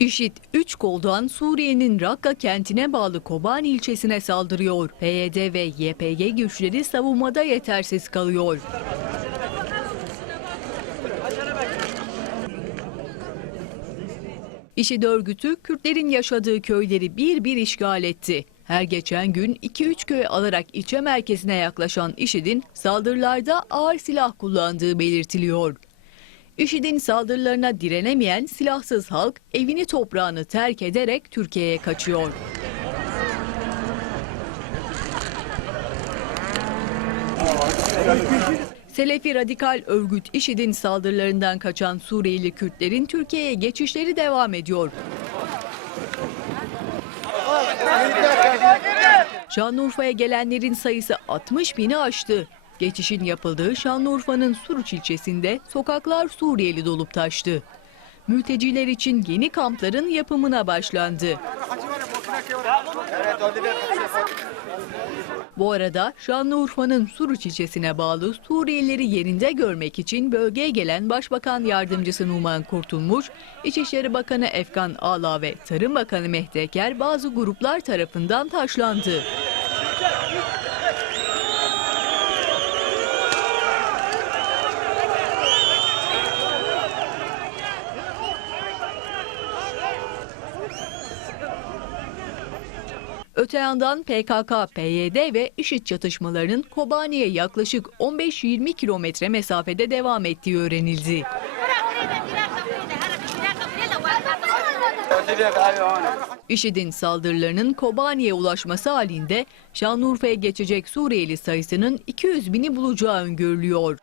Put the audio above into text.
IŞİD 3 koldan Suriye'nin Rakka kentine bağlı Kobani ilçesine saldırıyor. PYD ve YPG güçleri savunmada yetersiz kalıyor. IŞİD örgütü Kürtlerin yaşadığı köyleri bir bir işgal etti. Her geçen gün 2-3 köy alarak ilçe merkezine yaklaşan IŞİD'in saldırılarda ağır silah kullandığı belirtiliyor. IŞİD'in saldırılarına direnemeyen silahsız halk evini toprağını terk ederek Türkiye'ye kaçıyor. Selefi radikal örgüt IŞİD'in saldırılarından kaçan Suriyeli Kürtlerin Türkiye'ye geçişleri devam ediyor. Şanlıurfa'ya gelenlerin sayısı 60 bini aştı. Geçişin yapıldığı Şanlıurfa'nın Suruç ilçesinde sokaklar Suriyeli dolup taştı. Mülteciler için yeni kampların yapımına başlandı. Bu arada Şanlıurfa'nın Suruç ilçesine bağlı Suriyelileri yerinde görmek için bölgeye gelen Başbakan Yardımcısı Numan Kurtulmuş, İçişleri Bakanı Efkan Ağla ve Tarım Bakanı Mehdi bazı gruplar tarafından taşlandı. Öte yandan PKK, PYD ve IŞİD çatışmalarının Kobani'ye yaklaşık 15-20 kilometre mesafede devam ettiği öğrenildi. IŞİD'in saldırılarının Kobani'ye ulaşması halinde Şanlıurfa'ya geçecek Suriyeli sayısının 200 bini bulacağı öngörülüyor.